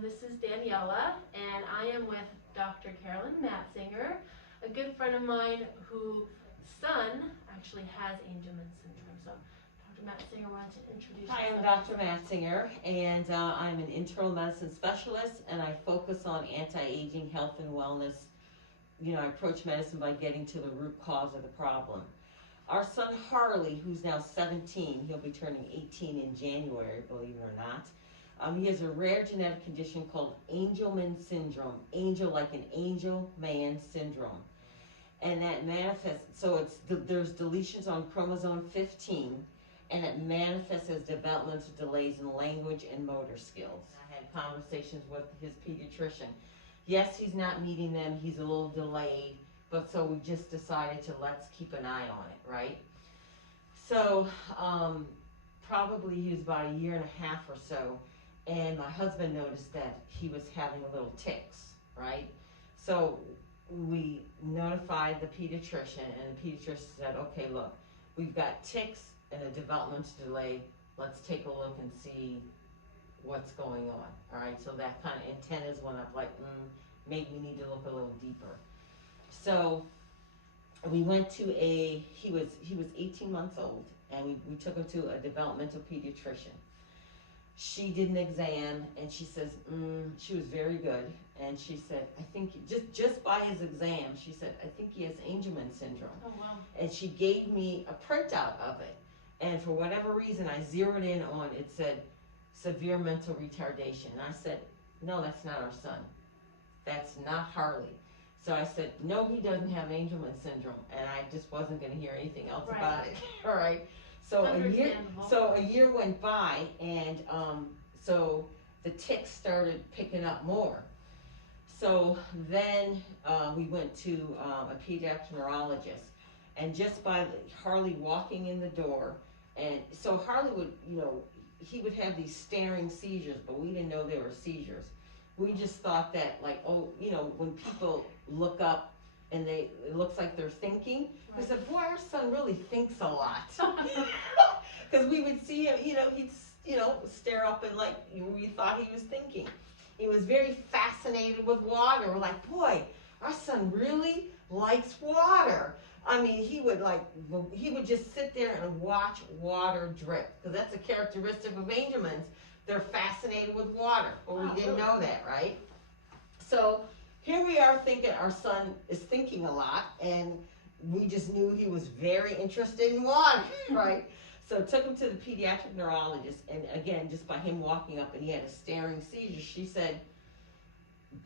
This is Daniela, and I am with Dr. Carolyn Matzinger, a good friend of mine whose son actually has Angelman syndrome. So, Dr. Matzinger wanted to introduce Hi, I'm yourself. Dr. Matzinger, and I'm an internal medicine specialist, and I focus on anti-aging, health, and wellness. You know, I approach medicine by getting to the root cause of the problem. Our son Harley, who's now 17, he'll be turning 18 in January, believe it or not. He has a rare genetic condition called Angelmann syndrome. Angel like an angel man syndrome. And that manifests, so there's deletions on chromosome 15, and it manifests as developmental delays in language and motor skills. I had conversations with his pediatrician. Yes, he's not meeting them, he's a little delayed, but so we just decided to let's keep an eye on it, right? So probably he was about a year and a half or so, and my husband noticed that he was having little tics, right? So we notified the pediatrician, and the pediatrician said, okay, look, we've got tics and a developmental delay. Let's take a look and see what's going on. All right, so that kind of antennas went up like, maybe we need to look a little deeper. So we went to he was 18 months old, and we took him to a developmental pediatrician. She did an exam, and she says, she was very good, and she said, I think, just by his exam, she said, I think he has Angelman syndrome. Oh, wow. And she gave me a printout of it, and for whatever reason, I zeroed in on, it said, severe mental retardation. And I said, no, that's not our son. That's not Harley. So I said, no, he doesn't have Angelman syndrome, and I just wasn't going to hear anything else about it. All right. So a year went by, and so the tics started picking up more. So then we went to a pediatric neurologist, and just by Harley walking in the door, and so Harley would, he would have these staring seizures, but we didn't know they were seizures. We just thought that, like, when people look up and it looks like they're thinking, we said, boy, our son really thinks a lot. Because we would see him, he'd, stare up and like, we thought he was thinking. He was very fascinated with water. We're like, boy, our son really likes water. I mean, he would just sit there and watch water drip, because that's a characteristic of Angelman's. They're fascinated with water. Well, we didn't know that, right? So here we are thinking our son is thinking a lot, and we just knew he was very interested in water, right? So took him to the pediatric neurologist, and again, just by him walking up and he had a staring seizure, she said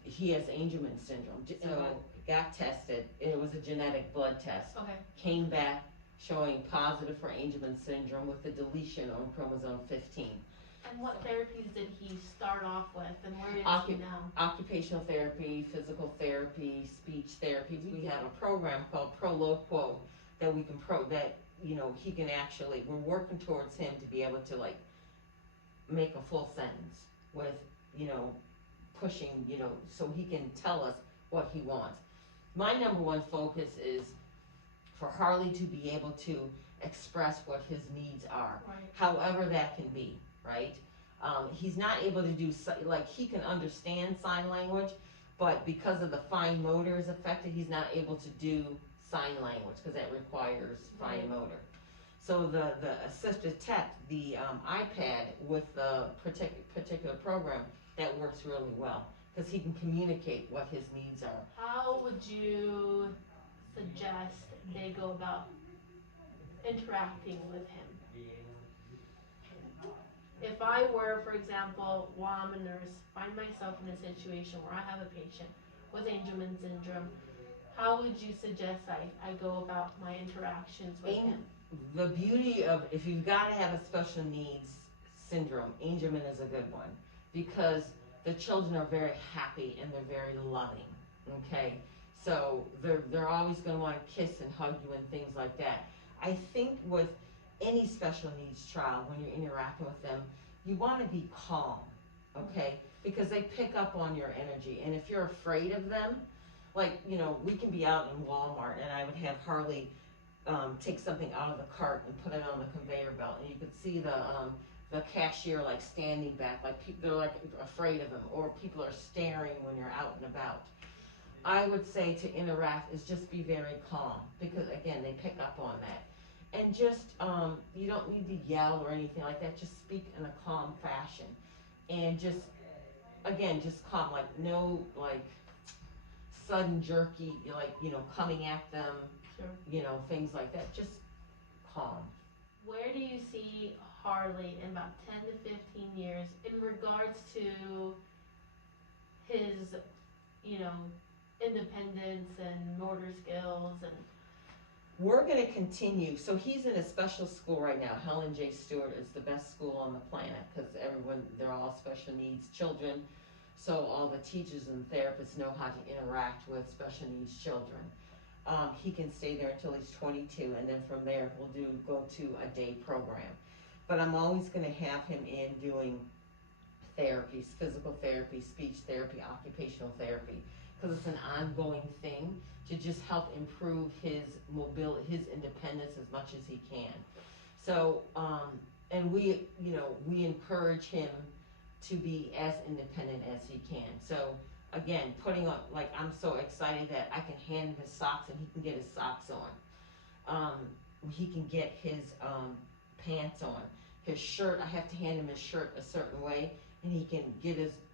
he has Angelman syndrome. So got tested. It was a genetic blood test. Okay. Came back showing positive for Angelman syndrome with the deletion on chromosome 15. And what therapies did he start off with, and where is he now? Occupational therapy, physical therapy, speech therapy. We have a program called Proloquo that we can he can actually, we're working towards him to be able to like make a full sentence with, pushing, so he can tell us what he wants. My number one focus is for Harley to be able to express what his needs are, however that can be, right? He's not able to do, he can understand sign language, but because of the fine motor is affected, he's not able to do sign language, because that requires fine motor. So the assistive tech, the iPad with the particular program, that works really well, because he can communicate what his needs are. How would you suggest they go about interacting with him? If I were, for example, while I'm a nurse, find myself in a situation where I have a patient with Angelman syndrome, how would you suggest I go about my interactions with him? The beauty of, if you've got to have a special needs syndrome, Angelman is a good one, because the children are very happy and they're very loving, okay? So they're always going to want to kiss and hug you and things like that. I think with any special needs child, when you're interacting with them, you want to be calm, okay? Because they pick up on your energy. And if you're afraid of them, like, we can be out in Walmart, and I would have Harley take something out of the cart and put it on the conveyor belt, and you could see the the cashier like standing back, like people, they're like afraid of him, or people are staring when you're out and about. I would say to interact is just be very calm, because again, they pick up on that. And just, you don't need to yell or anything like that, just speak in a calm fashion. And just, again, just calm, like no, like, sudden jerky, like, coming at them, Sure. Things like that, just calm. Where do you see Harley in about 10 to 15 years in regards to his, you know, independence and motor skills and We're going to continue. So he's in a special school right now. Helen J. Stewart is the best school on the planet, because they're all special needs children. So all the teachers and therapists know how to interact with special needs children. He can stay there until he's 22, and then from there we'll go to a day program. But I'm always going to have him in doing therapies, physical therapy, speech therapy, occupational therapy, because it's an ongoing thing to just help improve his mobility, his independence as much as he can. So, and we encourage him to be as independent as he can. So, again, putting on, like, I'm so excited that I can hand him his socks and he can get his socks on. He can get his pants on. His shirt, I have to hand him his shirt a certain way, and he can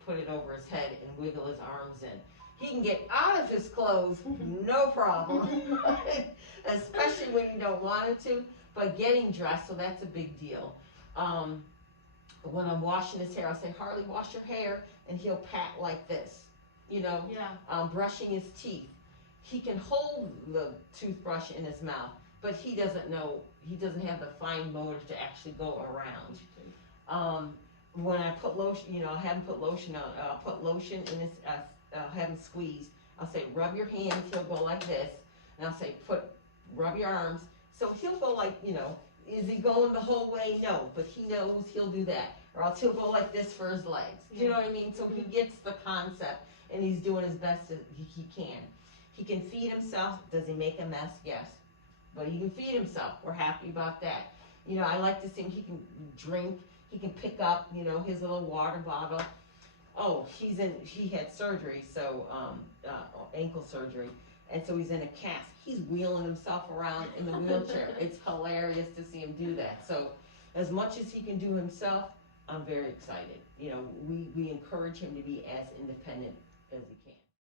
put it over his head and wiggle his arms in. He can get out of his clothes, no problem, especially when you don't want him to, but getting dressed, so that's a big deal. When I'm washing his hair, I'll say, Harley, wash your hair, and he'll pat like this, Yeah. Brushing his teeth. He can hold the toothbrush in his mouth, but he doesn't have the fine motor to actually go around. When I put lotion, I'll have him put lotion on, I'll put lotion in his, I'll have him squeeze. I'll say, rub your hands, he'll go like this, and I'll say, rub your arms. So he'll go like, is he going the whole way? No, but he knows he'll do that. Or else he'll go like this for his legs. Do you know what I mean? So he gets the concept, and he's doing his best as he can. He can feed himself. Does he make a mess? Yes. But he can feed himself. We're happy about that. I like to see him, he can drink, he can pick up, his little water bottle. Oh, he had surgery, so, ankle surgery, and so he's in a cast. He's wheeling himself around in the wheelchair. It's hilarious to see him do that. So, as much as he can do himself, I'm very excited. We encourage him to be as independent as he can.